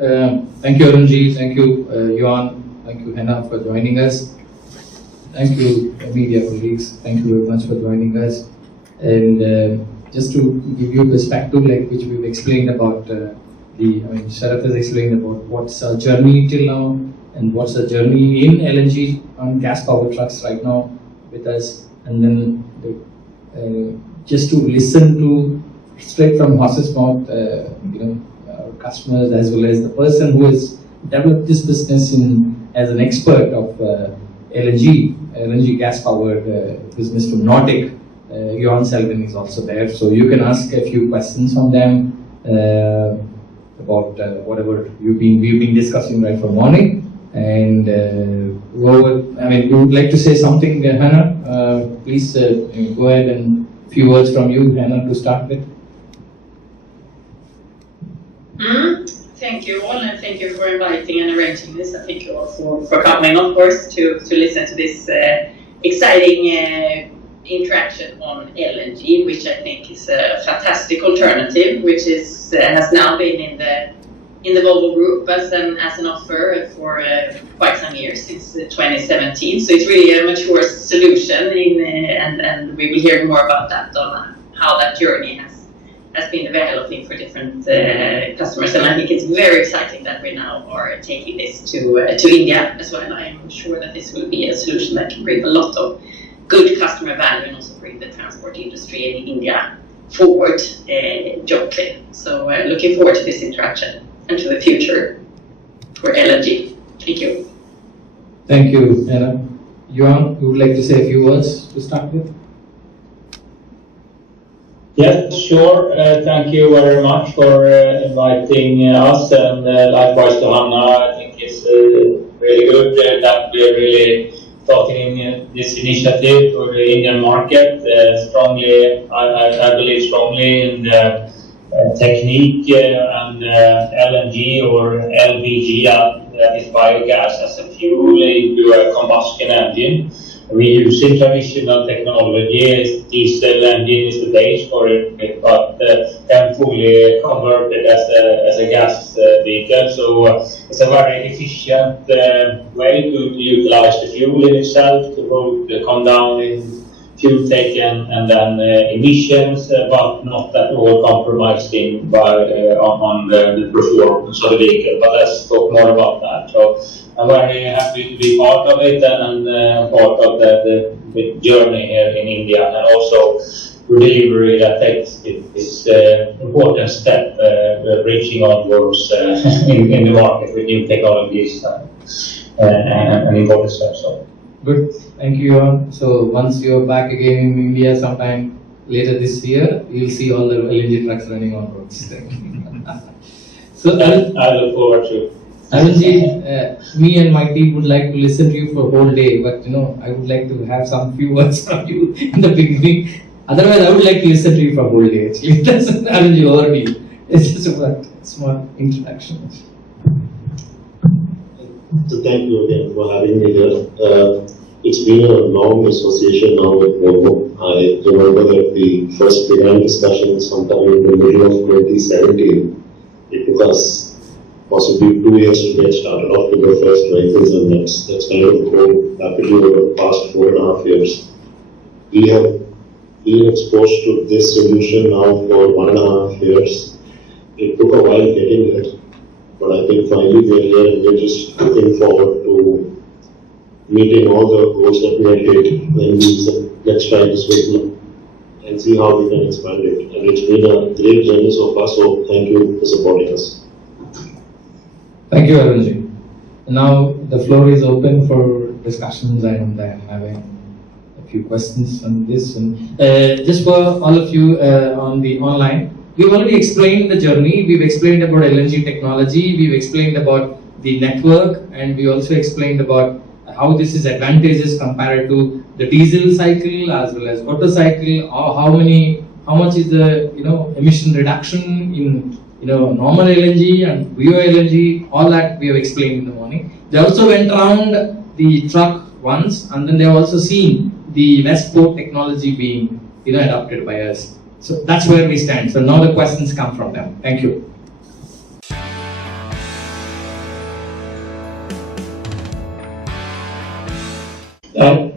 Thank you, Arunji. Thank you, Johan. Thank you, Hanna, for joining us. Thank you, media colleagues. Thank you very much for joining us. And just to give you perspective, like which we've explained about Sharath has explained about what's our journey till now and what's our journey in LNG on gas-powered trucks right now with us. And then just to listen to straight from horse's mouth, our customers as well as the person who has developed this business as an expert of LNG gas-powered business from Nordic. Johan Selvén is also there, so you can ask a few questions from them about whatever we've been discussing right from morning. And we would like to say something, Hanna. Please go ahead and a few words from you, Hanna, to start with. Thank you all, and thank you for inviting and arranging this. And thank you all for coming, of course, to listen to this exciting interaction on LNG, which I think is a fantastic alternative, which has now been in the Volvo Group as an offer for quite some years, since 2017. So it's really a mature solution, and we will hear more about that on how that journey has been developing for different customers. And I think it's very exciting that we now are taking this to India as well. I am sure that this will be a solution that can bring a lot of good customer value and also bring the transport industry in India forward jointly. So looking forward to this interaction and to the future for LNG. Thank you. Thank you, Hanna. Johan, you would like to say a few words to start with? Yes, sure. Thank you very much for inviting us, and likewise to Hanna. I think it's really good that we're really starting this initiative for the Indian market. I believe strongly in the technique and LNG or LBG, that is biogas as a fuel into a combustion engine. We use traditional technology. Diesel engine is the base for it, but can fully convert it as a gas vehicle. So it's a very efficient way to utilize the fuel in itself to both come down in fuel take and then emissions, but not at all compromised on the performance of the vehicle. But let's talk more about that. So I'm very happy to be part of it and part of the journey here in India, and also Delhivery that takes this important step, reaching onwards in the market with new technologies and important steps. So. Good, thank you, Johan. So once you're back again in India sometime later this year, you'll see all the LNG trucks running on roads. So I look forward to. Arunji, me and my team would like to listen to you for a whole day, but I would like to have some few words from you in the beginning. Otherwise, I would like to listen to you for a whole day. Actually, that's Arunji, over to you. It's just a small introduction. So thank you again for having me here. It's been a long association now with Volvo. I remember that we first began discussion sometime in the middle of 2017. It took us possibly 2 years to get started off with the first vehicles, and that's kind of grown rapidly over the past 4.5 years. We have been exposed to this solution now for 1.5 years. It took a while getting it, but I think finally we're here and we're just looking forward to meeting all the goals that we had hit when we said, let's try this vehicle and see how we can expand it. And it's been a great journey so far, so thank you for supporting us. Thank you, Arunji. Now the floor is open for discussions. I am having a few questions on this. And just for all of you on the online, we've already explained the journey. We've explained about LNG technology. We've explained about the network, and we also explained about how this is advantageous compared to the diesel cycle as well as auto cycle. How much is the emission reduction in normal LNG and bio LNG, all that we have explained in the morning. They also went around the truck once, and then they have also seen the Westport technology being adopted by us. So that's where we stand. So now the questions come from them. Thank you.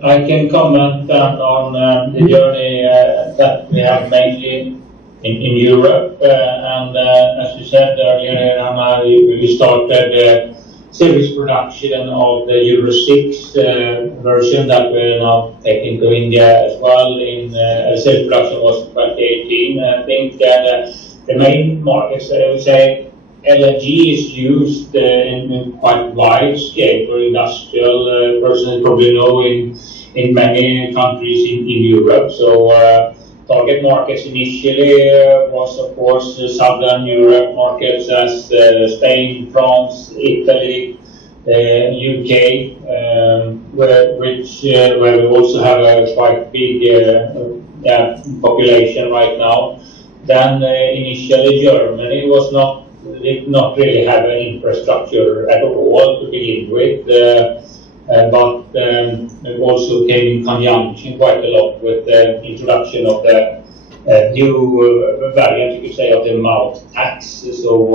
I can comment on the journey that we have mainly in Europe, and as you said earlier, Hanna, we started series production of the Euro 6 version that we're now taking to India as well. In series production was 2018. I think the main markets, I would say, LNG is used in quite wide scale for industrial. Personally, probably know in many countries in Europe. So target markets initially was, of course, Southern Europe markets as Spain, France, Italy, UK, where we also have a quite big population right now. Then initially Germany did not really have an infrastructure at all to begin with, but it also came in conjunction quite a lot with the introduction of the new variant, you could say, of the mouth tax. So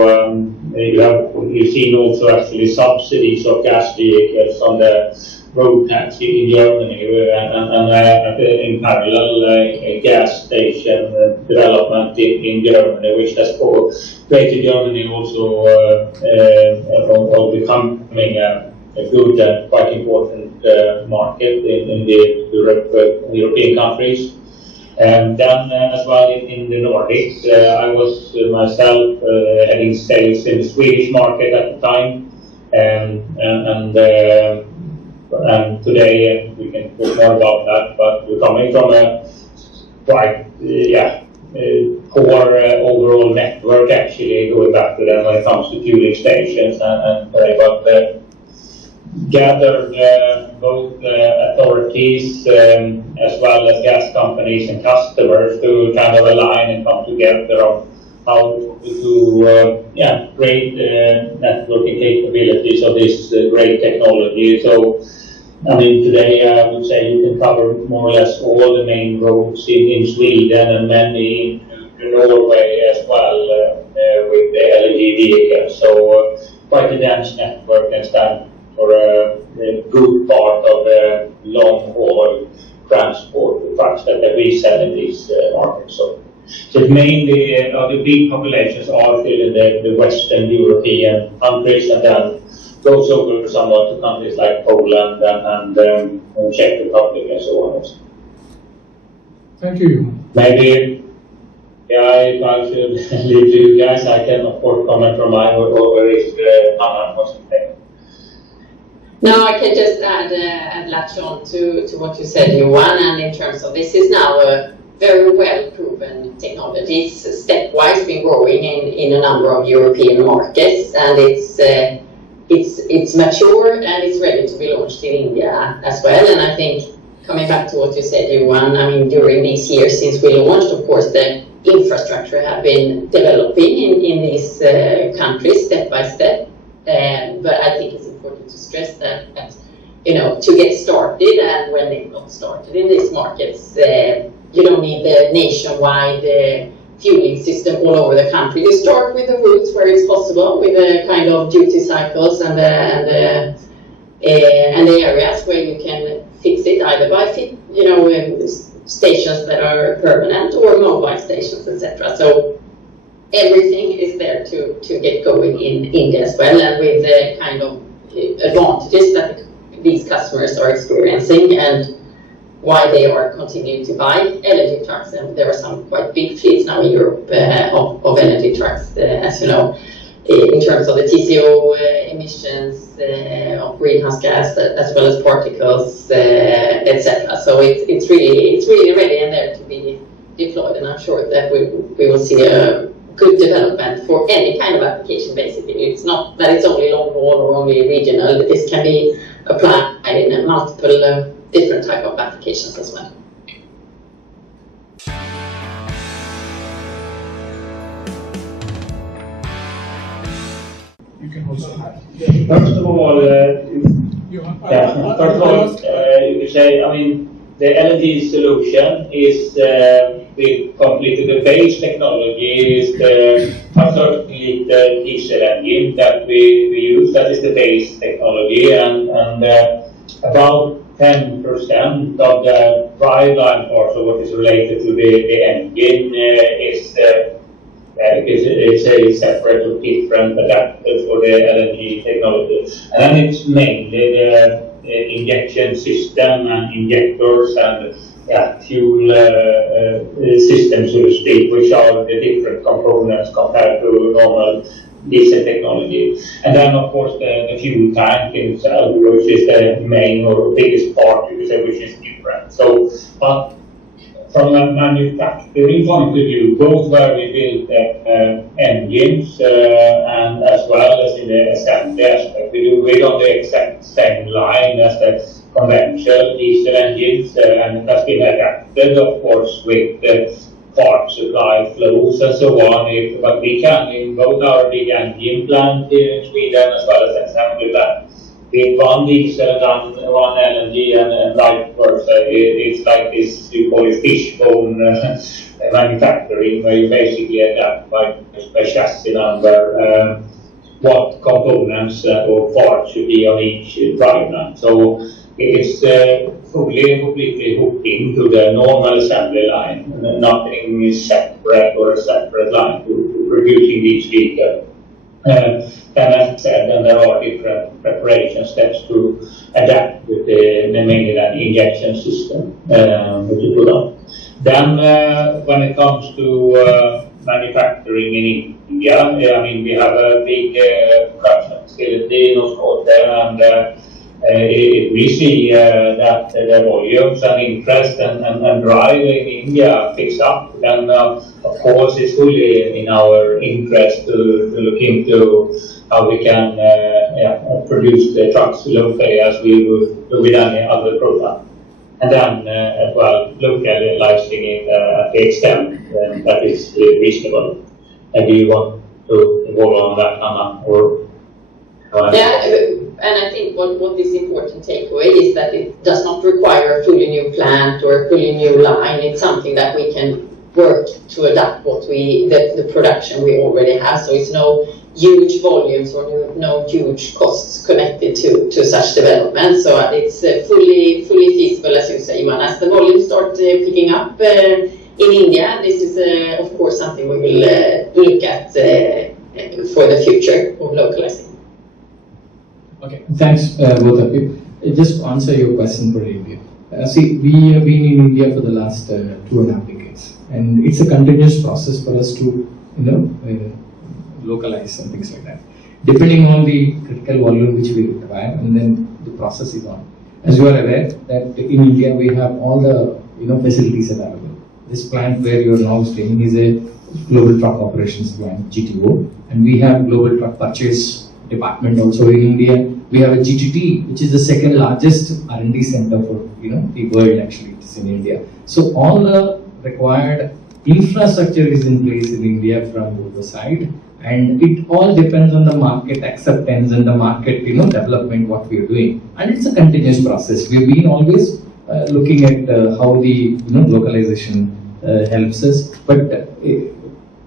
you've seen also actually subsidies of gas vehicles on the road tax in Germany, and in parallel a gas station development in Germany, which has created Germany also becoming a good and quite important market in the European countries. And then as well in the Nordics, I was myself heading sales in the Swedish market at the time, and today we can talk more about that, but we're coming from a quite poor overall network actually going back to them when it comes to fueling stations, but gathered both authorities as well as gas companies and customers to kind of align and come together on how to create networking capabilities of this great technology. So, I mean, today I would say you can cover more or less all the main roads in Sweden and many in Norway as well with the LNG vehicles. So quite a dense network and stand for a good part of the long-haul transport trucks that we sell in these markets. So mainly the big populations are still in the Western European countries, and then goes over somewhat to countries like Poland and Czech Republic and so on. Thank you. Maybe, if I should leave to you guys, I can of course comment from mine, or if Hanna wants to say. No, I can just add latch on to what you said, Johan, and in terms of this is now a very well proven technology. It's stepwise been growing in a number of European markets, and it's mature and it's ready to be launched in India as well. And I think coming back to what you said, Johan, I mean, during these years since we launched, of course, the infrastructure have been developing in these countries step by step. But I think it's important to stress that to get started, and when they got started in these markets, you don't need the nationwide fueling system all over the country. You start with the routes where it's possible, with the kind of duty cycles and the areas where you can fix it either by stations that are permanent or mobile stations, etc. So everything is there to get going in India as well, and with the kind of advantages that these customers are experiencing and why they are continuing to buy LNG trucks. And there are some quite big fleets now in Europe of LNG trucks, as you know, in terms of the TCO emissions of greenhouse gas as well as particles, etc. So it's really ready and there to be deployed, and I'm sure that we will see a good development for any kind of application. Basically, it's not that it's only long haul or only regional. This can be applied in multiple different type of applications as well. You can also add. First of all, you could say, I mean, the LNG solution is completely the base technology is the 30-liter diesel engine that we use. That is the base technology, and about 10% of the driveline part, so what is related to the engine, is a separate or different adapter for the LNG technology. And then it's mainly the injection system and injectors and fuel system, so to speak, which are the different components compared to normal diesel technology. And then, of course, the fuel tank itself, which is the main or biggest part, you could say, which is different. So, but from a manufacturing point of view, both where we build engines and as well as in the assembly aspect, we do it on the exact same line as the conventional diesel engines, and it has been adapted, of course, with the part supply flows and so on. But we can, in both our big engine plant in Sweden as well as assembly plant, with one diesel and one LNG and vice versa. It's like this, you call it fishbone manufacturing, where you basically adapt by chassis number what components or parts should be on each driveline. So it's fully and completely hooked into the normal assembly line. Nothing is separate or a separate line to producing these vehicles. And as I said, and there are different preparation steps to adapt with the mainly the injection system which you put on. Then when it comes to manufacturing in India, I mean, we have a big production facility in Oslo there, and if we see that the volumes and interest and drive in India picks up, then of course it's fully in our interest to look into how we can produce the trucks locally as we would do with any other product. And then as well look at licensing it at the extent that is reasonable. And do you want to involve on that, Hanna? Or and I think what is important takeaway is that it does not require a fully new plant or a fully new line. It's something that we can work to adapt the production we already have. So it's no huge volumes or no huge costs connected to such development. So it's fully feasible, as you say, Johan. As the volumes start picking up in India, this is of course something we will look at for the future of localizing. Okay, thanks both of you. Just to answer your question for India. See, we have been in India for the last 2.5 decades, and it's a continuous process for us to, localize and things like that, depending on the critical volume which we require, and then the process is on. As you are aware that in India we have all the facilities available. This plant where you are now staying is a global truck operations plant, GTO, and we have global truck purchase department also in India. We have a GTT, which is the second largest R&D center for the world. Actually, it is in India. So all the required infrastructure is in place in India from both side, and it all depends on the market acceptance and the market development what we are doing, and it's a continuous process. We've been always looking at how the localization helps us, but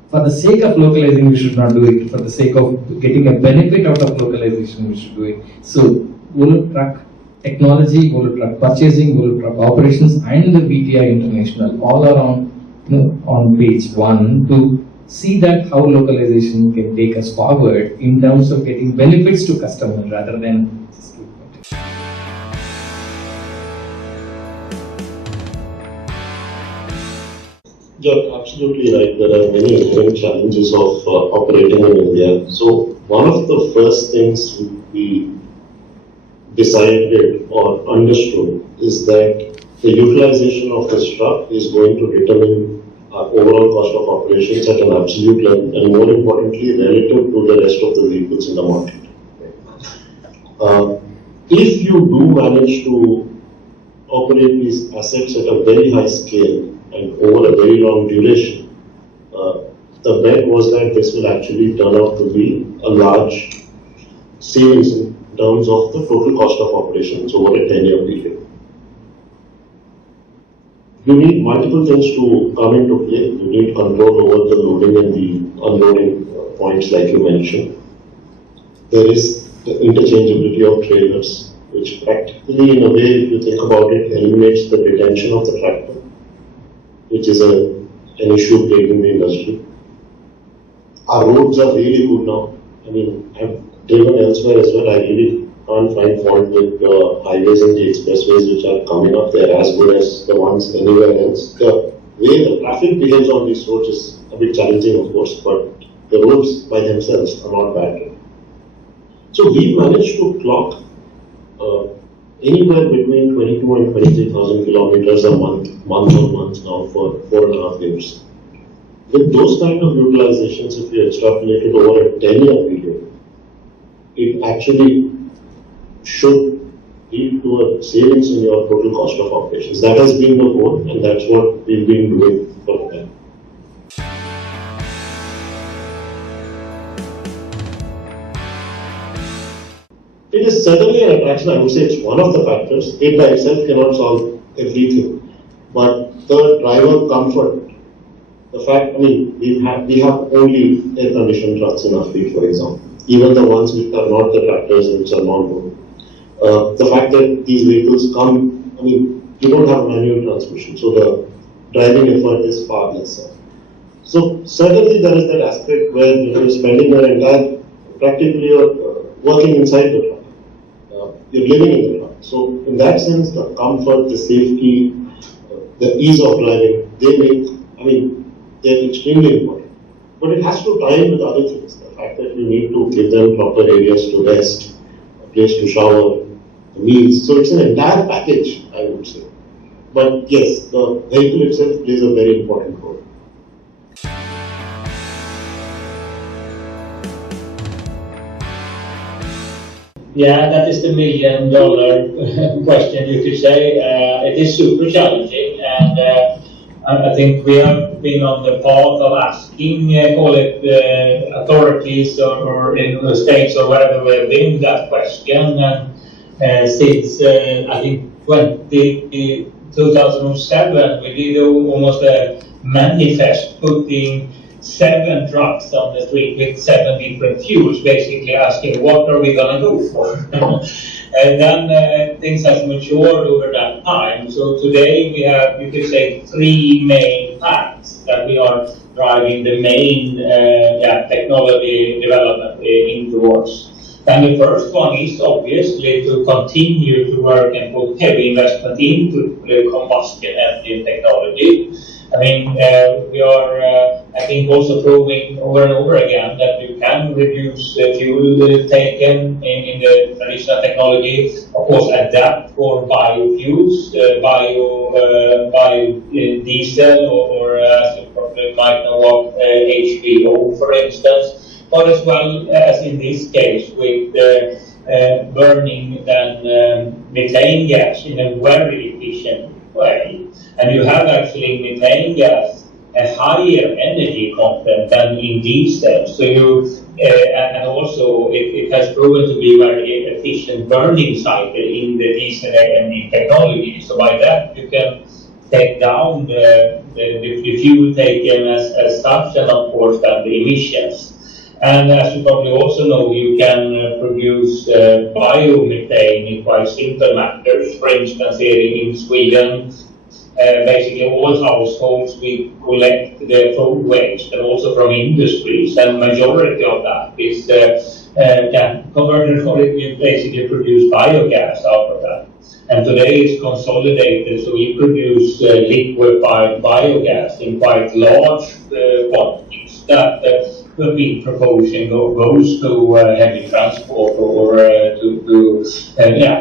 for the sake of localizing, we should not do it. For the sake of getting a benefit out of localization, we should do it. So, Volvo Truck Technology, Volvo Truck Purchasing, Volvo Truck Operations, and the VTI International all are on page 1 to see that how localization can take us forward in terms of getting benefits to customers rather than just to You're absolutely right. There are many inherent challenges of operating in India. So one of the first things we decided or understood is that the utilization of this truck is going to determine our overall cost of operations at an absolute level, and more importantly, relative to the rest of the vehicles in the market. If you do manage to operate these assets at a very high scale and over a very long duration, the bet was that this will actually turn out to be a large savings in terms of the total cost of operations over a 10-year period. You need multiple things to come into play. You need control over the loading and the unloading points like you mentioned. There is the interchangeability of trailers. which practically, in a way, if you think about it, eliminates the detention of the tractor, which is an issue plaguing the industry. Our roads are really good now. I mean, I've driven elsewhere as well. I really can't find fault with the highways and the expressways which are coming up. They're as good as the ones anywhere else. The way the traffic behaves on these roads is a bit challenging, of course, but the roads by themselves are not bad. So we managed to clock anywhere between 22 and 23,000 kilometers a month on month now for 4.5 years. With those kind of utilizations, if you extrapolate it over a 10-year period, it actually should lead to a savings in your total cost of operations. That has been the goal, and that's what we've been doing for them. It is certainly an attraction. I would say it's one of the factors. It by itself cannot solve everything, but the driver comfort, the fact, I mean, we have only air-conditioned trucks in our fleet, for example, even the ones which are not the tractors and which are non-road. The fact that these vehicles come, I mean, you don't have a manual transmission, so the driving effort is far lesser. So certainly there is that aspect where you're spending your entire, practically you're working inside the truck. You're living in the truck. So in that sense, the comfort, the safety, the ease of driving, they're extremely important. But it has to tie in with other things. The fact that you need to give them proper areas to rest, a place to shower, meals. So it's an entire package, I would say. But yes, the vehicle itself plays a very important role. Yeah, that is the $1 million question, you could say. It is super challenging, and I think we have been on the path of asking, call it authorities or in the states or wherever we have been that question. And since I think 2007, we did almost a manifest putting 7 trucks on the street with 7 different fuels, basically asking what are we going to go for. And then things have matured over that time. So today we have, you could say, 3 main paths that we are driving the main technology development in towards. And the first one is obviously to continue to work and put heavy investment into the combustion engine technology. I mean, we are, I think, also proving over and over again that you can reduce fuel taken in the traditional technology. Of course, adapt for biofuels, biodiesel, or as you probably might know of, HBO, for instance. But as well as in this case with burning methane gas in a very efficient way. And you have actually methane gas a higher energy content than in diesel. So and also it has proven to be very efficient burning cycle in the diesel engine technology. So by that you can take down the fuel taken as such, and of course then the emissions. And as you probably also know, you can produce biomethane in quite simple matters. For instance, here in Sweden, basically all households we collect the food waste, and also from industries, and majority of that is converted, or you basically produce biogas out of that. And today it's consolidated, so we produce liquefied biogas in quite large quantities that a big proportion goes to heavy transport or to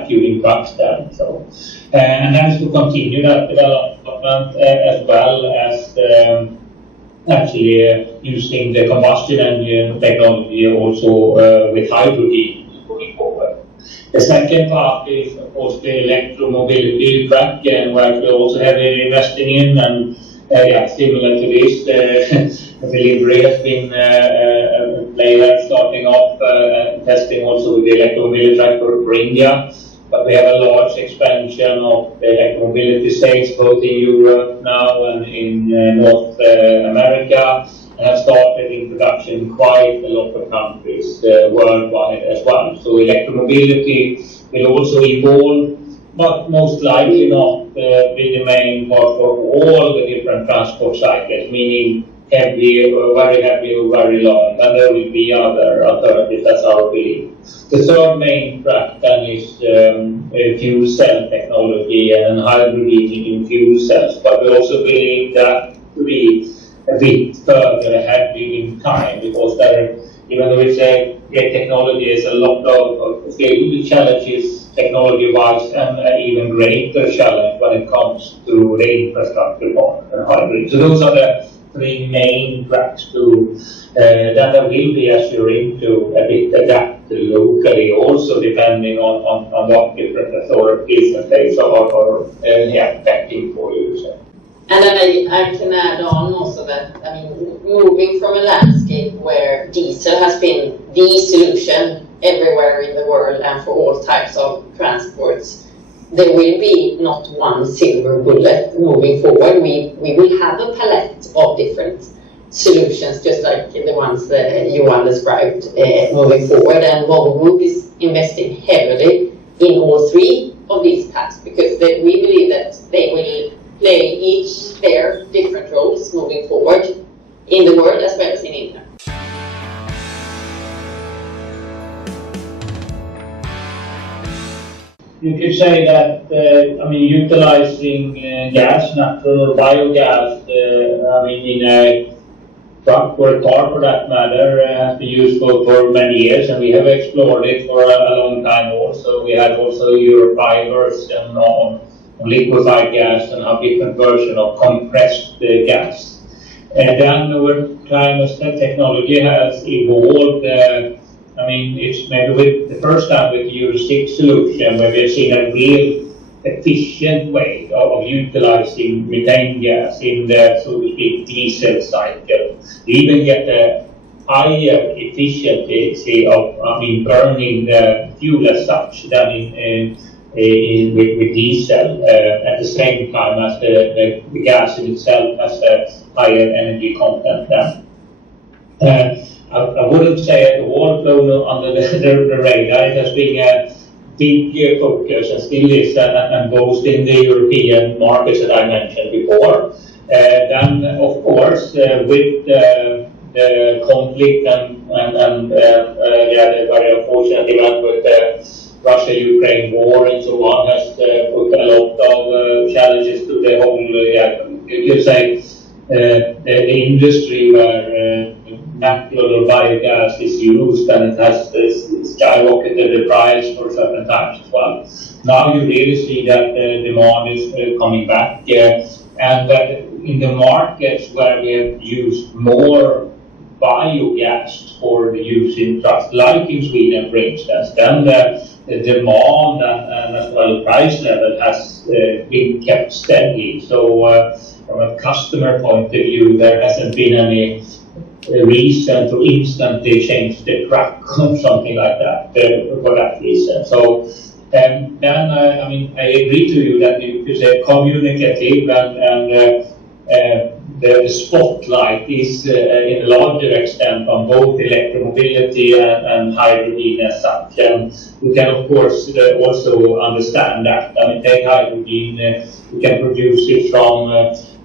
fueling trucks then. So, and that is to continue that development as well as actually using the combustion engine technology also with hydrogen going forward. The second part is, of course, the electromobility track, and where we're also heavily investing in, and similar to this, Delhivery has been a player starting off and testing also with the electromobility track for India. But we have a large expansion of the electromobility sales both in Europe now and in North America. and have started in production in quite a lot of countries worldwide as well. So electromobility will also evolve, but most likely not be the main part for all the different transport cycles, meaning heavy, or very heavy, or very long, and there will be other alternatives. That's our belief. The third main track then is fuel cell technology and hydrogen in fuel cells, but we also believe that to be a bit further ahead in time, because there, even though it's a great technology, there's a lot of field challenges technology-wise, and an even greater challenge when it comes to the infrastructure part and hydrogen. So those are the three main tracks to that there will be, as you're into, a bit adapted locally, also depending on what different authorities and states are affecting for you. So. And then I can add on also that, I mean, moving from a landscape where diesel has been the solution everywhere in the world and for all types of transports, there will be not one silver bullet moving forward. We will have a palette of different solutions, just like the ones that Johan described, moving forward. And Volvo Group is investing heavily in all three of these paths, because we believe that they will play each their different roles moving forward in the world as well as in India. You could say that, utilizing gas, natural or biogas, in a truck or a car for that matter, has been used for many years, and we have explored it for a long time also. We have also Euro 5 version on liquefied gas and a different version of compressed gas. And then over time, as the technology has evolved, it's maybe with the first time with the Euro 6 solution, where we have seen a real efficient way of utilizing methane gas in the, so to speak, diesel cycle. You even get a higher efficiency of, burning the fuel as such than with diesel at the same time as the gas in itself has a higher energy content than. I wouldn't say at all flown under the radar. It has been a big focus and still is, and both in the European markets that I mentioned before. Then, of course, with the conflict and the very unfortunate event with the Russia-Ukraine war and so on has put a lot of challenges to the whole, you could say, the industry where natural or biogas is used, and it has skyrocketed the price for certain times as well. Now you really see that the demand is coming back, and that in the markets where we have used more biogas for the use in trucks, like in Sweden, for instance, then the demand and as well price level has been kept steady. So from a customer point of view, there hasn't been any reason to instantly change the track or something like that for that reason. So then I agree to you that you say communicative and the spotlight is in a larger extent on both electromobility and hydrogen as such. And we can of course also understand that. Take hydrogen, we can produce it from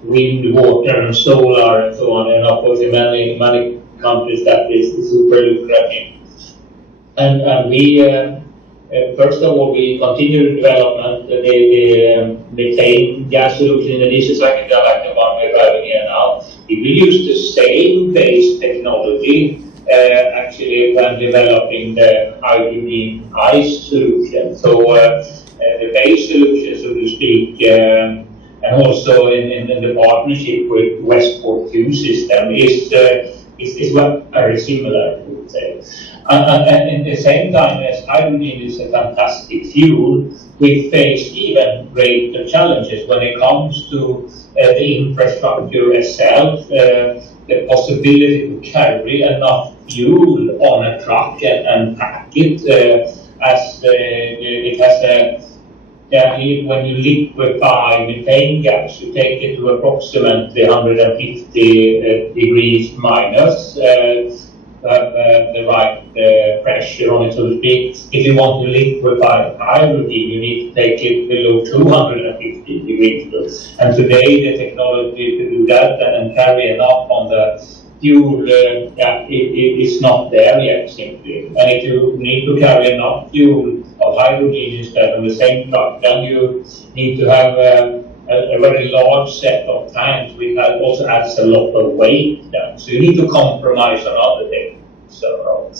wind, water, and solar, and so on. And of course, in many countries, that is super lucrative. And we, first of all, we continue development the methane gas solution in the diesel cycle, like the one we're driving here now. We will use the same base technology actually when developing the hydrogen ICE solution. So the base solution, so to speak, and also in the partnership with Westport Fuel System is very similar, I would say. And at the same time as hydrogen is a fantastic fuel, we face even greater challenges when it comes to the infrastructure itself, the possibility to carry enough fuel on a truck and pack it as it has when you liquefy methane gas, you take it to approximately 150 degrees minus, the right pressure on it, so to speak. If you want to liquefy hydrogen, you need to take it below 250 degrees. And today, the technology to do that and carry enough on the fuel, it's not there yet, simply. And if you need to carry enough fuel of hydrogen instead of the same truck, then you need to have a very large set of tanks, which also adds a lot of weight then. So you need to compromise on other things. So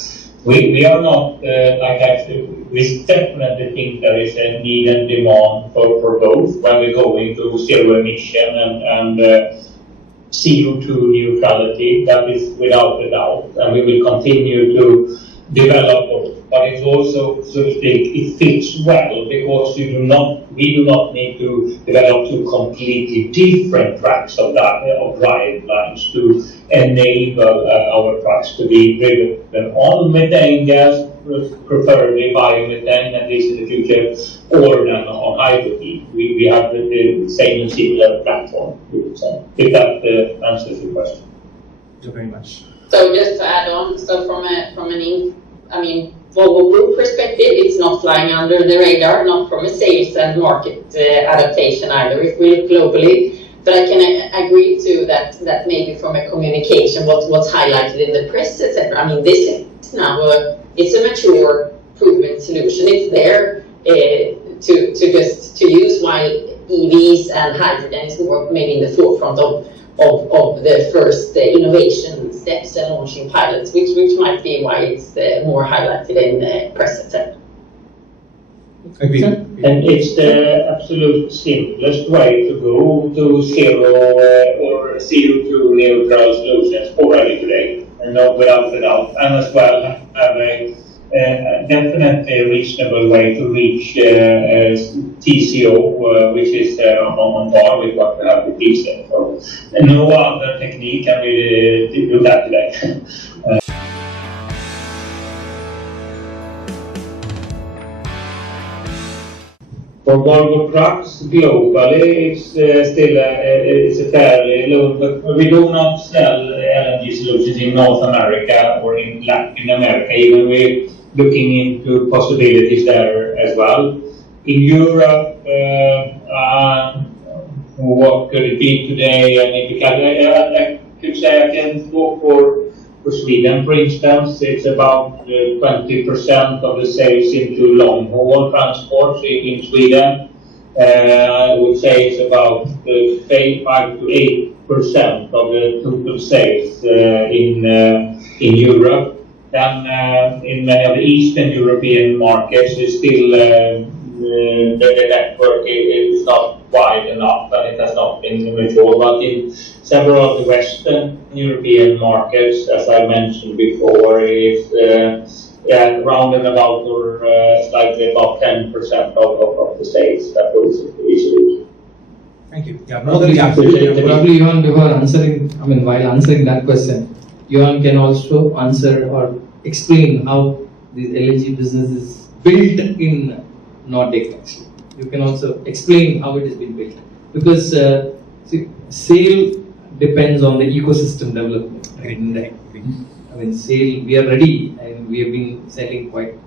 we are not, we definitely think there is a need and demand for both when we go into zero emission and CO2 neutrality. That is without a doubt, and we will continue to develop it. But it's also, so to speak, it fits well because we do not need to develop two completely different tracks of drive lines to enable our trucks to be driven on methane gas, preferably biomethane, at least in the future, or then on hydrogen. We have the same and similar platform, we would say. If that answers your question. Thank you very much. So just to add on, so from Volvo Group perspective, it's not flying under the radar, not from a sales and market adaptation either, if we look globally. But I can agree to that maybe from a communication, what's highlighted in the press, etc. This is now it's a mature, proven solution. It's there to use, while EVs and hydrogen is more maybe in the forefront of the first innovation steps and launching pilots, which might be why it's more highlighted in the press, etc. Agreed. And it's the absolute simplest way to go to zero or CO2 neutral solutions already today, and not without a doubt, and as well have a definitely a reasonable way to reach TCO, which is on par with what we have with diesel. So no other technique can really do that today. For Volvo Trucks globally, it's still it's a fairly low, but we do not sell LNG solutions in North America or in Latin America, even we're looking into possibilities there as well. In Europe, what could it be today? I could say I can talk for Sweden, for instance. It's about 20% of the sales into long-haul transport in Sweden. I would say it's about 5 to 8% of the total sales in Europe. Then in many of the Eastern European markets, it's still the network is not wide enough, and it has not been mature. But in several of the Western European markets, as I mentioned before, is round and about or slightly above 10% of the sales that goes into each. Thank you. Yeah, probably Johan, before answering, while answering that question, Johan can also answer or explain how the LNG business is built in Nordic. Actually, you can also explain how it has been built, because sale depends on the ecosystem development. Right. Sale, we are ready and we have been selling quite.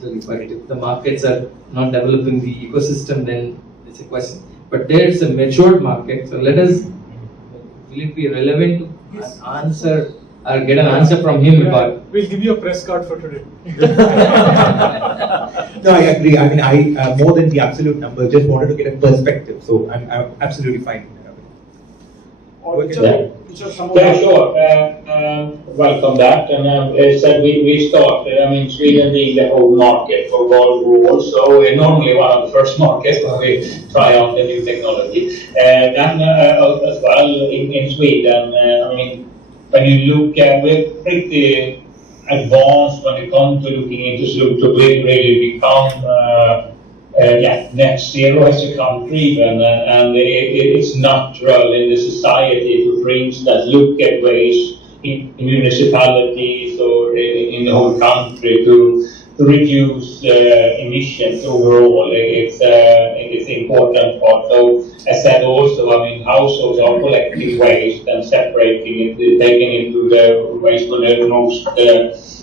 But if the markets are not developing the ecosystem, then it's a question. But there is a matured market, so will it be relevant to answer or get an answer from him about? We'll give you a press card for today. No, I agree. I more than the absolute number, just wanted to get a perspective. So I'm absolutely fine. Sure. Welcome back. And as said, we started, Sweden being the home market for Volvo also. We're normally one of the first markets when we try out the new technology. Then as well in Sweden, when you look at, we're pretty advanced when it comes to looking into solutions to really become net zero as a country even, and it's natural in the society to, for instance, look at ways in municipalities or in the whole country to reduce emissions overall. It's an important part. So, as said also, I mean, households are collecting waste and separating it, taking it to the waste for the most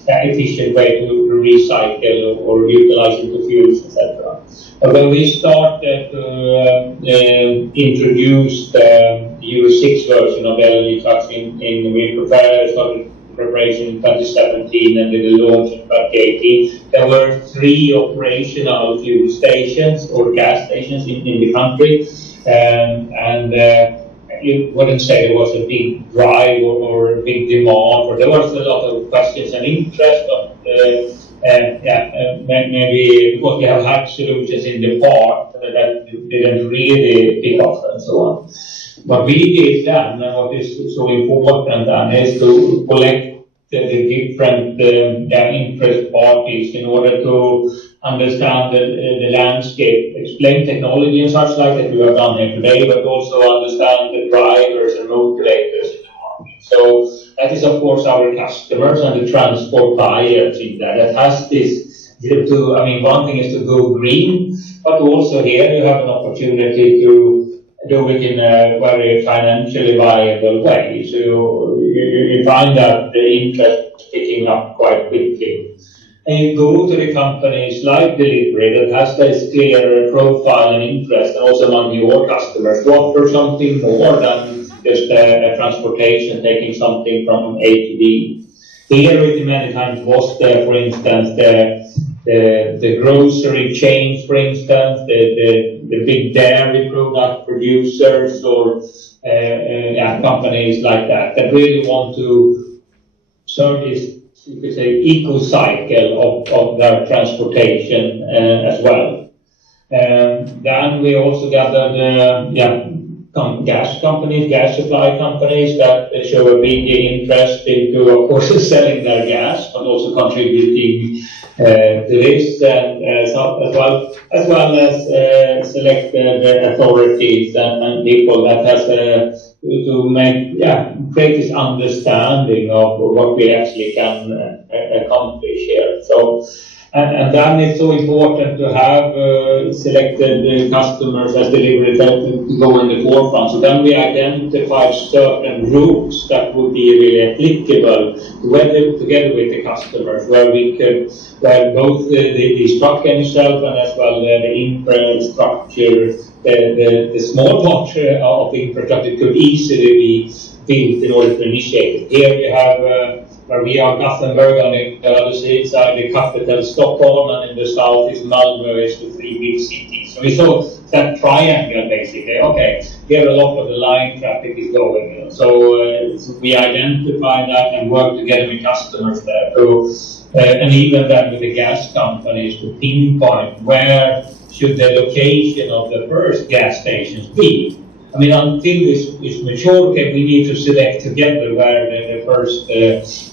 efficient way to recycle or utilize into fuels, etc. But when we started to introduce the Euro 6 version of LNG trucks we started preparation in 2017 and did the launch in 2018, there were 3 operational fuel stations or gas stations in the country, and you wouldn't say there was a big drive or a big demand, or there was a lot of questions and interest, but maybe because we have had solutions in the past that didn't really pick up and so on. What we did then, and what is so important then, is to collect the different interest parties in order to understand the landscape, explain technology and such like that we have done here today, but also understand the drivers and motivators in the market. So that is, of course, our customers and the transport buyers in there. That has this one thing is to go green, but also here you have an opportunity to do it in a very financially viable way. So you find that the interest is picking up quite quickly. And you go to the companies like Delhivery that has this clear profile and interest, and also among your customers, to offer something more than just a transportation, taking something from A to B. Here it many times was for instance, the grocery chains, for instance, the big dairy product producers or companies like that really want to service, you could say, eco cycle of their transportation as well. Then we also gathered gas companies, gas supply companies that show a big interest into, of course, selling their gas, but also contributing to this, and as well as selected authorities and people that has to create this understanding of what we actually can accomplish here. So. And then it's so important to have selected customers as delivery to go in the forefront. So then we identified certain routes that would be really applicable together with the customers, where both the truck itself and as well the infrastructure, the small part of the infrastructure could easily be built in order to initiate it. Here we have where we are Gothenburg, on the other side, the capital Stockholm, and in the south is Malmö, is the 3 big cities. So we saw that triangle basically. Okay, here a lot of the line traffic is going. So we identify that and work together with customers there. And even then with the gas companies to pinpoint where should the location of the first gas stations be. I mean, until this is mature, okay, we need to select together where the first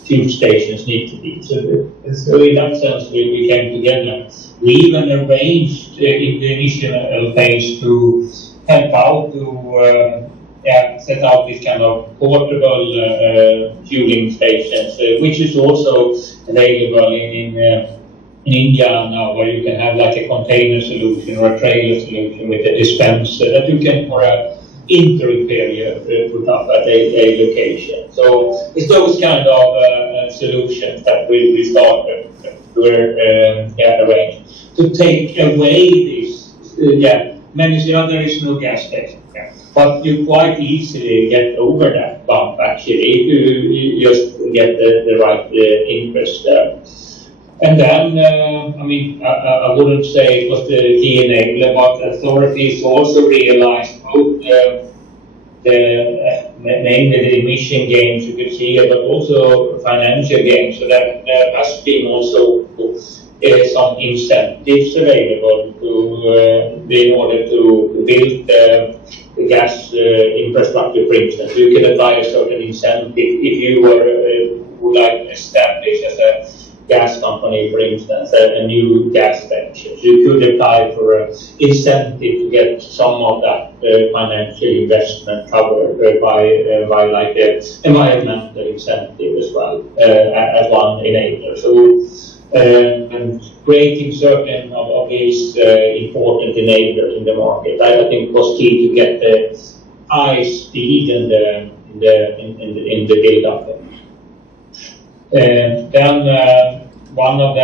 fuel stations need to be. So in that sense, we came together. We even arranged in the initial phase to help out to set out this kind of portable fueling stations, which is also available in India now, where you can have like a container solution or a trailer solution with a dispenser that you can, for a interim period, put up at a location. So it's those kind of solutions that we started to arrange to take away this. Many say, there is no gas station, but you quite easily get over that bump actually if you just get the right interest there. And then, I wouldn't say it was the key enabler, but authorities also realized both mainly the emission gains you could see here, but also financial gains. So that there has been also some incentives available to in order to build the gas infrastructure, for instance. You can apply a certain incentive if you would like to establish as a gas company, for instance, a new gas station. So you could apply for an incentive to get some of that financial investment covered by like an environmental incentive as well as one enabler. So creating certain of these important enablers in the market. I think it was key to get the high speed in the build-up. Then one of the,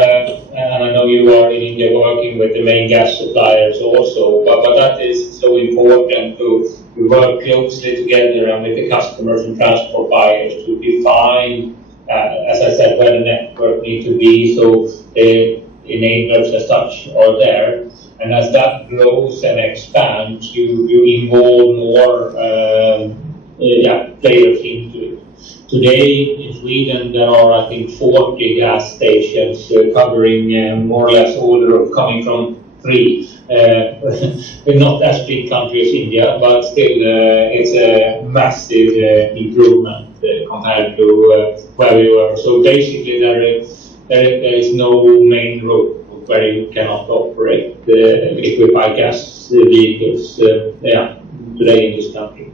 and I know you are in India working with the main gas suppliers also, but that is so important to work closely together and with the customers and transport buyers to define, as I said, where the network needs to be, so the enablers as such are there. And as that grows and expands, you involve more players into it. Today in Sweden there are, I think, 40 gas stations covering more or less all Europe, coming from 3. We're not as big country as India, but still it's a massive improvement compared to where we were. So basically there is no main road where you cannot operate liquid by gas vehicles today in this country.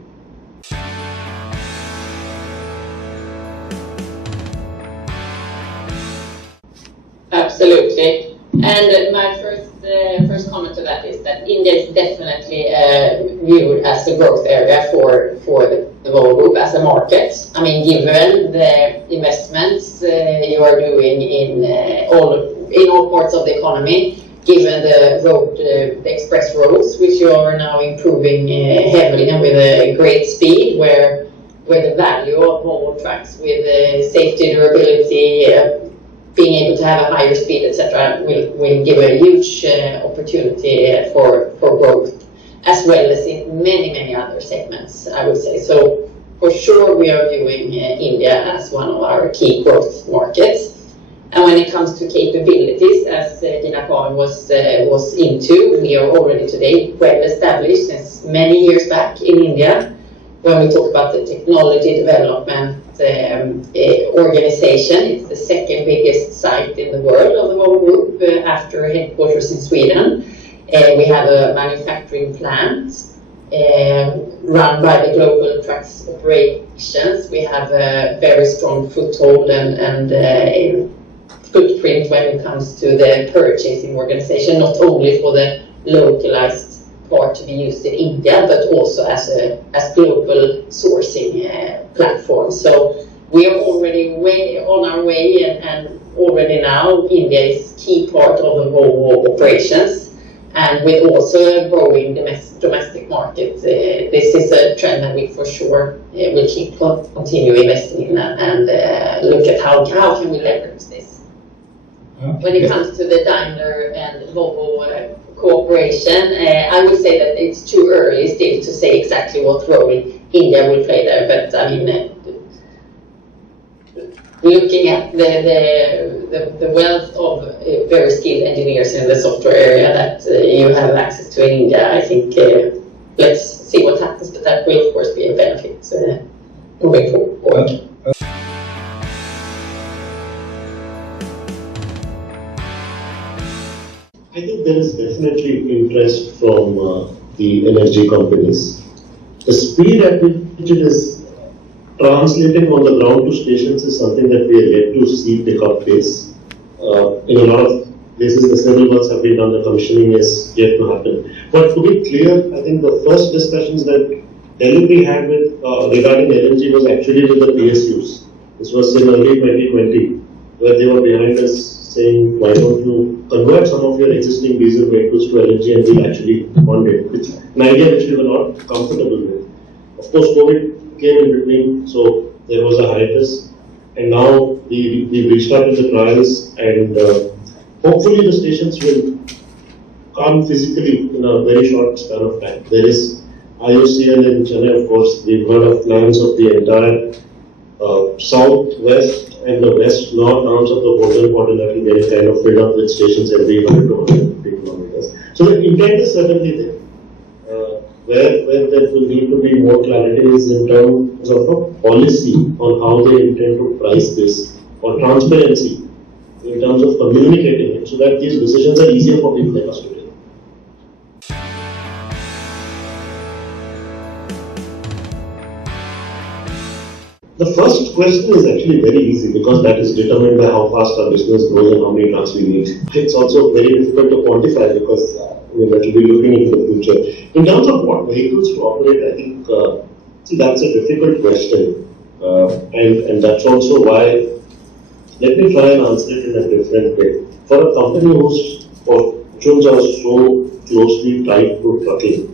Absolutely. And my first comment to that is that India is definitely viewed as a growth area for the Volvo Group as a market. I mean, given the investments you are doing in all parts of the economy, given the express roads, which you are now improving heavily and with a great speed, where the value of Volvo trucks with safety, durability, being able to have a higher speed, etc., will give a huge opportunity for growth, as well as in many other segments, I would say. So for sure we are viewing India as one of our key growth markets. And when it comes to capabilities, as Dinakar was into, we are already today well established since many years back in India. When we talk about the technology development organization, it's the second biggest site in the world of the Volvo Group after headquarters in Sweden. We have a manufacturing plant run by the global trucks operations. We have a very strong foothold and footprint when it comes to the purchasing organization, not only for the localized part to be used in India, but also as global sourcing platform. So we are already on our way, and already now India is key part of the Volvo operations. And with also a growing domestic market, this is a trend that we for sure will continue investing in and look at how can we leverage this. When it comes to the Daimler and Volvo cooperation, I would say that it's too early still to say exactly what role India will play there. But I mean, looking at the wealth of very skilled engineers in the software area that you have access to in India, I think let's see what happens. But that will of course be a benefit moving forward. I think there is definitely interest from the energy companies. The speed at which it is translating on the ground to stations is something that we are yet to see pick up pace. In a lot of places, the civil works have been done, the commissioning is yet to happen. But to be clear, I think the first discussions that Delhivery had with regarding LNG was actually with the PSUs. This was in early 2020, where they were behind us saying, why don't you convert some of your existing diesel vehicles to LNG and we'll actually fund it. It's an idea which we were not comfortable with. Of course, COVID came in between, so there was a hiatus. And now we restarted the trials, and hopefully the stations will come physically in a very short span of time. There is IOCL in Chennai, of course. We've heard of plans of the entire south-west and the west-north arms of the Golden Quadrilateral getting kind of filled up with stations every 100 to 150 kilometers. So the intent is certainly there. Where there will need to be more clarity is in terms of a policy on how they intend to price this, or transparency in terms of communicating it, so that these decisions are easier for people like us to take. The first question is actually very easy because that is determined by how fast our business grows and how many trucks we need. It's also very difficult to quantify because that will be looking into the future. In terms of what vehicles to operate, I think that's a difficult question, and that's also why. Let me try and answer it in a different way. For a company whose fortunes are so closely tied to trucking,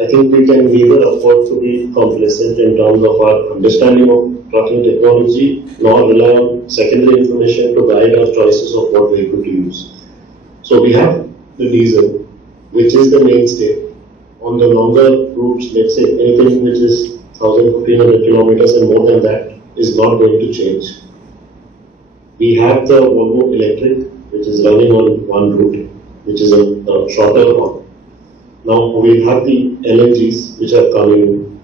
I think we can neither afford to be complacent in terms of our understanding of trucking technology, nor rely on secondary information to guide our choices of what vehicle to use. So we have the diesel, which is the mainstay. On the longer routes, let's say anything which is 1,500 kilometers and more than that is not going to change. We have the Volvo Electric, which is running on one route, which is a shorter one. Now we have the LNGs which are coming.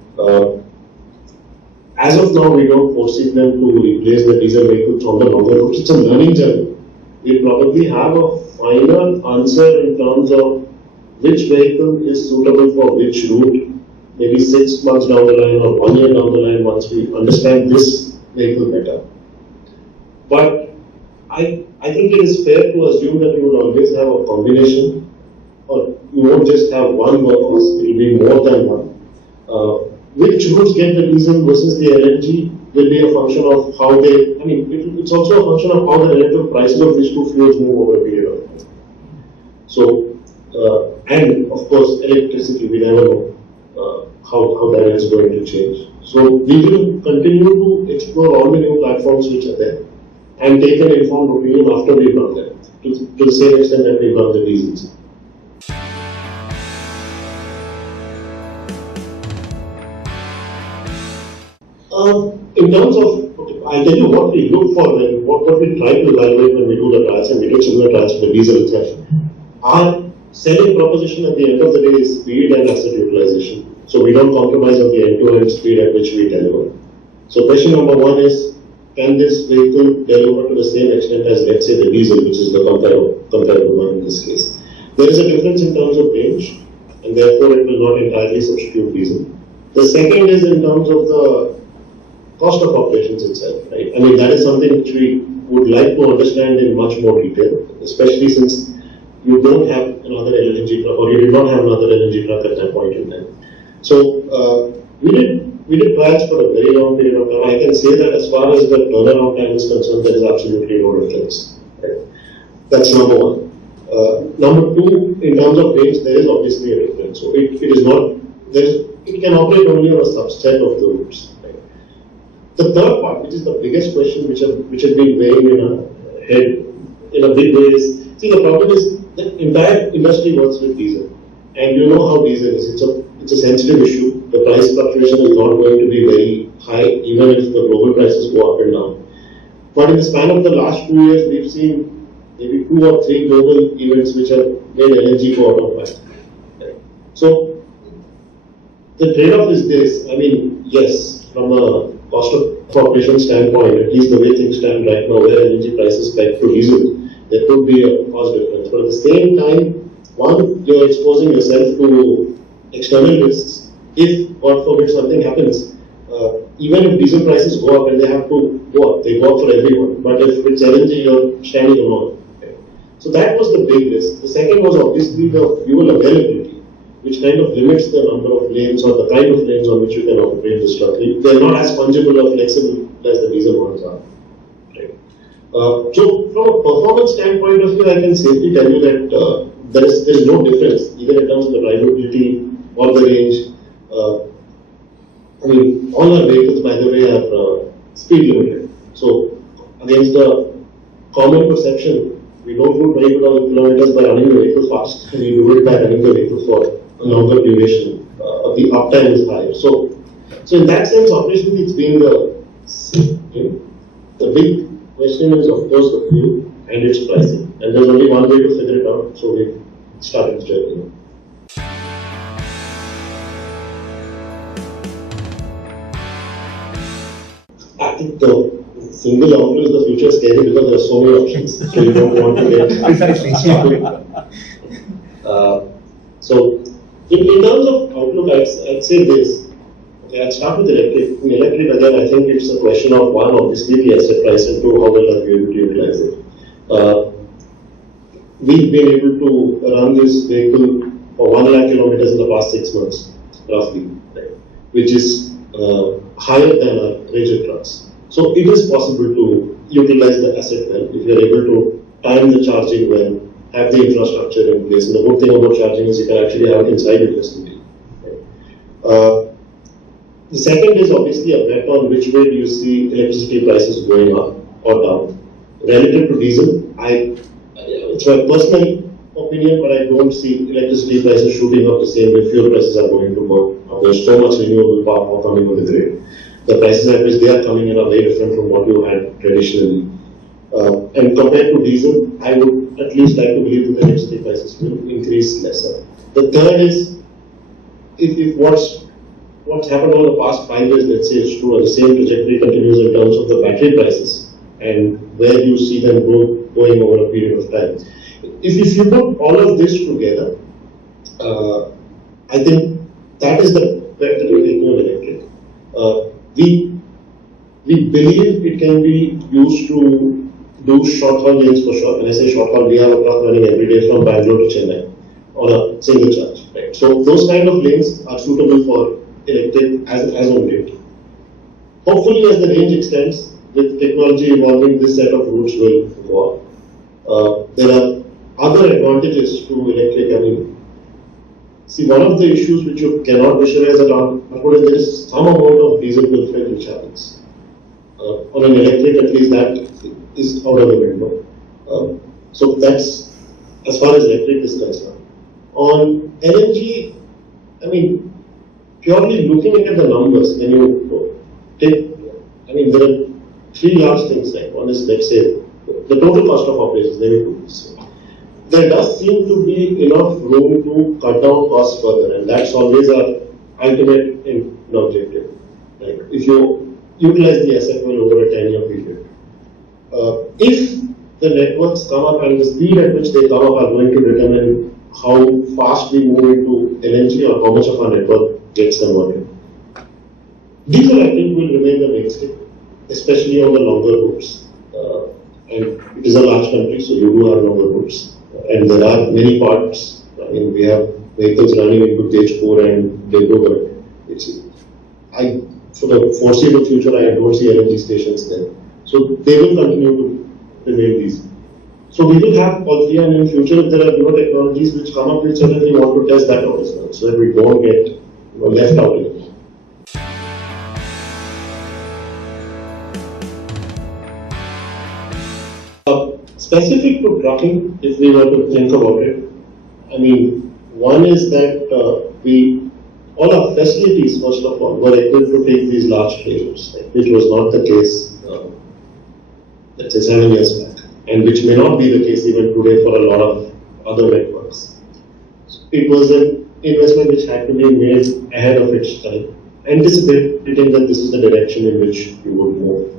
As of now, we don't foresee them to replace the diesel vehicles on the longer routes. It's a learning journey. We probably have a final answer in terms of which vehicle is suitable for which route, maybe 6 months down the line or 1 year down the line once we understand this vehicle better. But I think it is fair to assume that you will always have a combination, or you won't just have one workhorse, it will be more than one. Which routes get the diesel versus the LNG will be a function of how they, it's also a function of how the relative prices of these two fuels move over a period of time. So, and of course, electricity, we never know how that is going to change. So, we will continue to explore all the new platforms which are there and take an informed opinion after we run them, to the same extent that we run the diesels. In terms of, I'll tell you what we look for and what we try to evaluate when we do the trials, and we do similar trials for the diesel itself. Our selling proposition at the end of the day is speed and asset utilization. So we don't compromise on the end-to-end speed at which we deliver. So question number one is, can this vehicle deliver to the same extent as, let's say, the diesel, which is the comparable one in this case? There is a difference in terms of range, and therefore it will not entirely substitute diesel. The second is in terms of the cost of operations itself, right? That is something which we would like to understand in much more detail, especially since you don't have another LNG truck, or you did not have another LNG truck at that point in time. So we did trials for a very long period of time. I can say that as far as the turnaround time is concerned, there is absolutely no difference. Right? That's number one. Number two, in terms of range, there is obviously a difference. So it can operate only on a subset of the routes. Right? The third part, which is the biggest question which has been weighing in our head in a big way is, see, the problem is the entire industry works with diesel. And you know how diesel is. It's a sensitive issue. The price fluctuation is not going to be very high, even if the global prices go up and down. But in the span of the last 2 years, we've seen maybe 2 or 3 global events which have made LNG go out of whack. So the trade-off is this. Yes, from a cost of operation standpoint, at least the way things stand right now, where LNG prices peg to diesel, there could be a cost difference. But at the same time, one, you're exposing yourself to external risks. If, God forbid, something happens, even if diesel prices go up, and they have to go up, they go up for everyone. But if it's LNG, you're standing alone. Okay. So that was the big risk. The second was obviously the fuel availability, which kind of limits the number of lanes or the kind of lanes on which you can operate this truck. They're not as fungible or flexible as the diesel ones are. So from a performance standpoint of view, I can safely tell you that there is no difference either in terms of the drivability or the range. All our vehicles, by the way, are speed limited. So against the common perception, we don't do 20,000 kilometers by running the vehicle fast. We do it by running the vehicle for a longer duration. The uptime is higher. So in that sense, operationally, it's been the big question is, of course, the fuel and its pricing. And there's only one way to figure it out, so we started this journey. I think the single option is the future scary because there are so many options, so you don't want to get precisely. So in terms of outlook, I'd say this. Yeah, I'll start with electric. In electric, again, I think it's a question of one, obviously, the asset price, and two, how well are we able to utilize it. We've been able to run this vehicle for 1 lakh kilometers in the past 6 months, roughly, right, which is higher than our major trucks. So it is possible to utilize the asset well if you're able to time the charging well, have the infrastructure in place. And the good thing about charging is you can actually have it inside your facility. Right? The second is obviously a bet on which way do you see electricity prices going up or down. Relative to diesel, it's my personal opinion, but I don't see electricity prices shooting up the same way fuel prices are going to go up. There's so much renewable power coming on the grid. The prices at which they are coming in are very different from what you had traditionally. And compared to diesel, I would at least like to believe that the electricity prices will increase lesser. The third is, if what's happened over the past 5 years, let's say it's true, and the same trajectory continues in terms of the battery prices and where you see them going over a period of time. If you put all of this together, I think that is the bet that we're taking on electric. We believe it can be used to do short-haul lanes for sure. When I say short-haul, we have a truck running every day from Bangalore to Chennai on a single charge. Right? So those kind of lanes are suitable for electric as on date. Hopefully, as the range extends, with technology evolving, this set of routes will go up. There are other advantages to electric. I mean, see, one of the issues which you cannot visualize at all, is there is some amount of diesel pilferage which happens. On an electric, at least that is out of the window. So that's as far as electric is concerned. On LNG, I mean, purely looking at the numbers, when you take, I mean, there are 3 large things, right? One is, let's say, the total cost of operations, let me put this. There does seem to be enough room to cut down costs further, and that's always our ultimate objective. Like, if you utilize the asset well over a 10-year period, if the networks come up and the speed at which they come up are going to determine how fast we move into LNG or how much of our network gets converted. Diesel, I think, will remain the mainstay, especially on the longer routes. And it is a large country, so you do have longer routes. And there are many parts. I mean, we have vehicles running into Tejpur and Delhivery. For the foreseeable future, I don't see LNG stations there. So they will continue to remain diesel. So we will have all 3, and in future, if there are newer technologies which come up, we certainly want to test that out as well, so that we don't get left out in it. Specific to trucking, if we were to think about it, I mean, one is that all our facilities, first of all, were equipped to take these large trailers, right, which was not the case, let's say 7 years back, and which may not be the case even today for a lot of other networks. It was an investment which had to be made ahead of its time, anticipating that this is the direction in which we would move.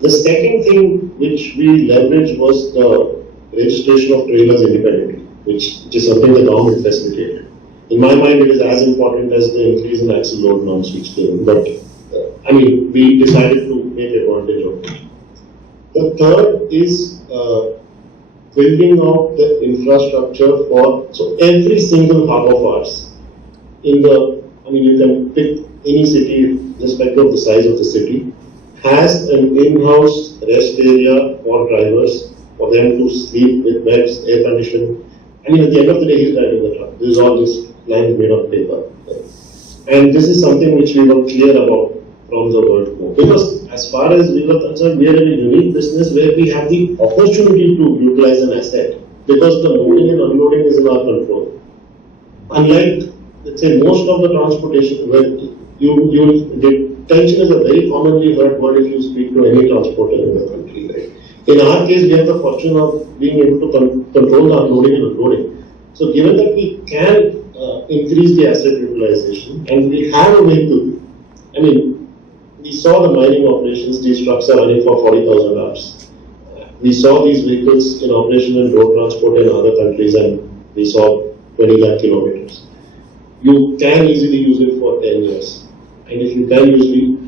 The second thing which we leveraged was the registration of trailers independently, which is something the government facilitated. In my mind, it is as important as the increase in axle load norms which came, but I mean, we decided to make advantage of it. The third is building out the infrastructure for, so every single hub of ours in the, I mean, you can pick any city, irrespective of the size of the city, has an in-house rest area for drivers, for them to sleep with beds, air conditioning. I mean, at the end of the day, he's driving the truck. This is all just lines made of paper. And this is something which we were clear about from the word go. Because as far as we were concerned, we are in a unique business where we have the opportunity to utilize an asset, because the loading and unloading is in our control. Unlike, let's say, most of the transportation, where detention is a very commonly heard word if you speak to any transporter in the country. Right? In our case, we have the fortune of being able to control the unloading and unloading. So given that we can increase the asset utilization, and we have a vehicle, I mean, we saw the mining operations, these trucks are running for 40,000 hours. We saw these vehicles in operation in road transport in other countries, and we saw 20 lakh kilometers. You can easily use it for 10 years. And if you can usually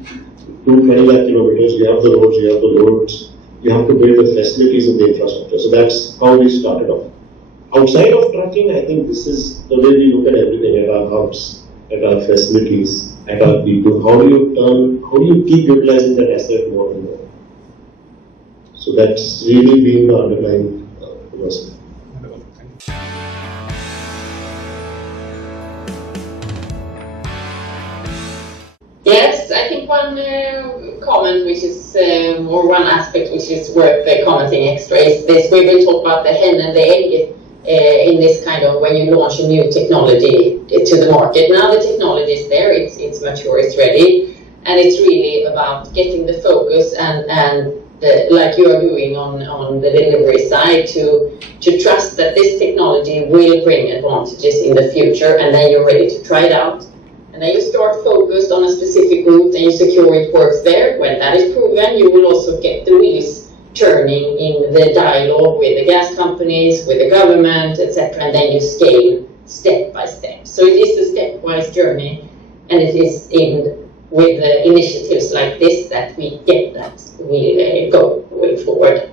do 20 lakh kilometers, you have the roads, you have the loads, you have to build the facilities and the infrastructure. So that's how we started off. Outside of trucking, I think this is the way we look at everything, at our hubs, at our facilities, at our people. How do you keep utilizing that asset more and more? So that's really been the underlying philosophy. Yes, I think one comment which is, or one aspect which is worth commenting extra is this. We will talk about the hen and the egg in this kind of when you launch a new technology to the market. Now the technology is there, it's mature, it's ready, and it's really about getting the focus and like you are doing on the delivery side to trust that this technology will bring advantages in the future, and then you're ready to try it out. And then you start focused on a specific route and you secure it works there. When that is proven, you will also get the wheels turning in the dialogue with the gas companies, with the government, etc. And then you scale step by step. So it is a stepwise journey, and it is with initiatives like this that we get that we go forward.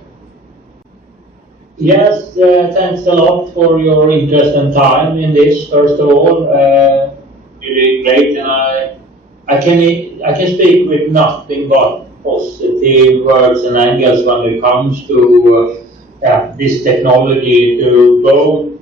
Yes, thanks a lot for your interest and time in this, first of all. Really great, and I can speak with nothing but positive words and angles when it comes to this technology to go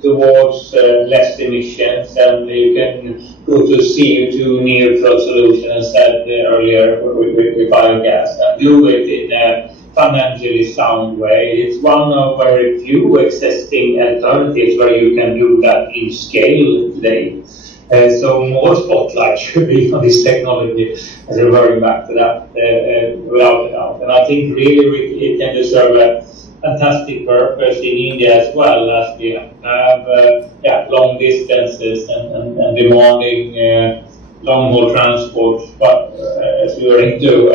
towards less emissions, and you can go to CO2 neutral solution, as said earlier with biogas, and do it in a financially sound way. It's one of very few existing alternatives where you can do that in scale today. So more spotlight should be on this technology, as we're referring back to that, without a doubt. And I think really it can serve a fantastic purpose in India as well, as we have long distances and demanding long-haul transport, but as we were into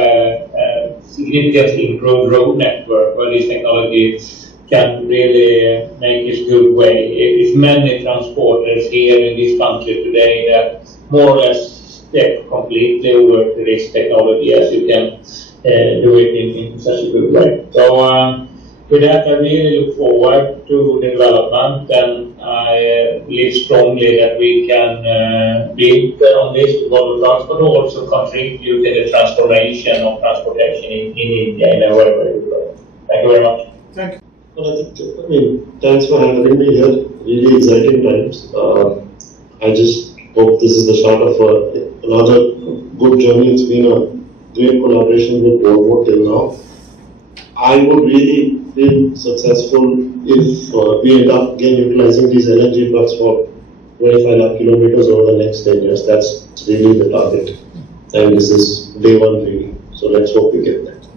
significantly improved road network where this technology can really make its good way. It's many transporters here in this country today that more or less step completely over to this technology, as you can do it in such a good way. So with that, I really look forward to the development, and I believe strongly that we can build on this with Volvo Trucks, but also contribute to the transformation of transportation in India in a very, very good way. Thank you very much. Thank you. Well, thanks for having me here. Really exciting times. I just hope this is the start of another good journey. It's been a great collaboration with Volvo till now. I would really feel successful if we end up again utilizing these LNG trucks for 25 lakh kilometers over the next 10 years. That's really the target. And this is day one really. So let's hope we get that.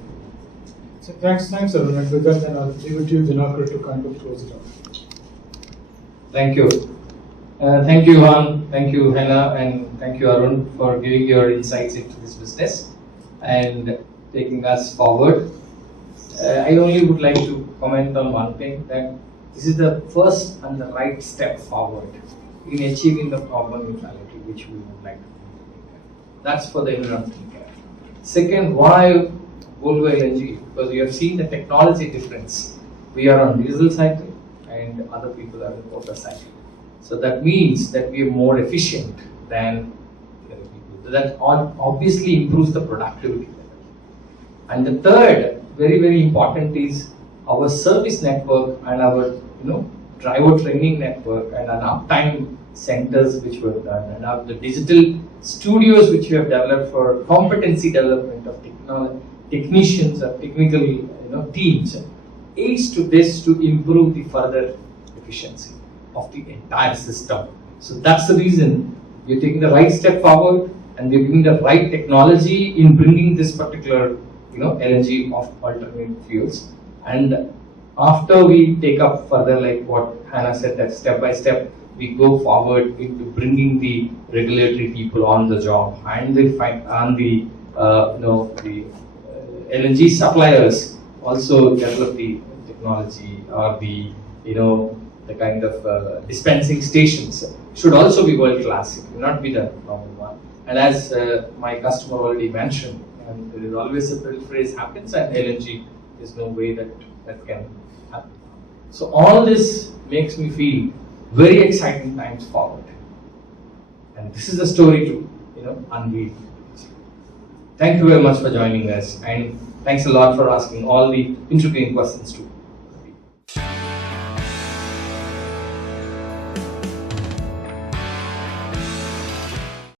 So thanks Arun. And with that, then I'll leave it to you, Dinakar, to kind of close it off. Thank you. Thank you, Johan. Thank you, Hanna, and thank you, Arun, for giving your insights into this business and taking us forward. I only would like to comment on one thing, that this is the first and the right step forward in achieving the carbon neutrality which we would like to do. That's for the environmental care. Second, why Volvo LNG? Because we have seen the technology difference. We are on diesel cycle and other people are on water cycle. So that means that we are more efficient than the other people. So that obviously improves the productivity level. And the third, very, very important, is our service network and our driver training network and an uptime centers which were done, and the digital studios which we have developed for competency development of technicians or technical teams aids to this to improve the further efficiency of the entire system. So that's the reason we're taking the right step forward, and we're giving the right technology in bringing this particular LNG of alternate fuels. And after we take up further, like what Hanna said, that step by step we go forward into bringing the regulatory people on the job and the LNG suppliers also develop the technology or the the kind of dispensing stations should also be world class. It will not be the normal one. And as my customer already mentioned, and there is always a phrase happens, and LNG is no way that can happen. So all this makes me feel very exciting times forward. And this is the story to unveil. Thank you very much for joining us, and thanks a lot for asking all the intriguing questions too.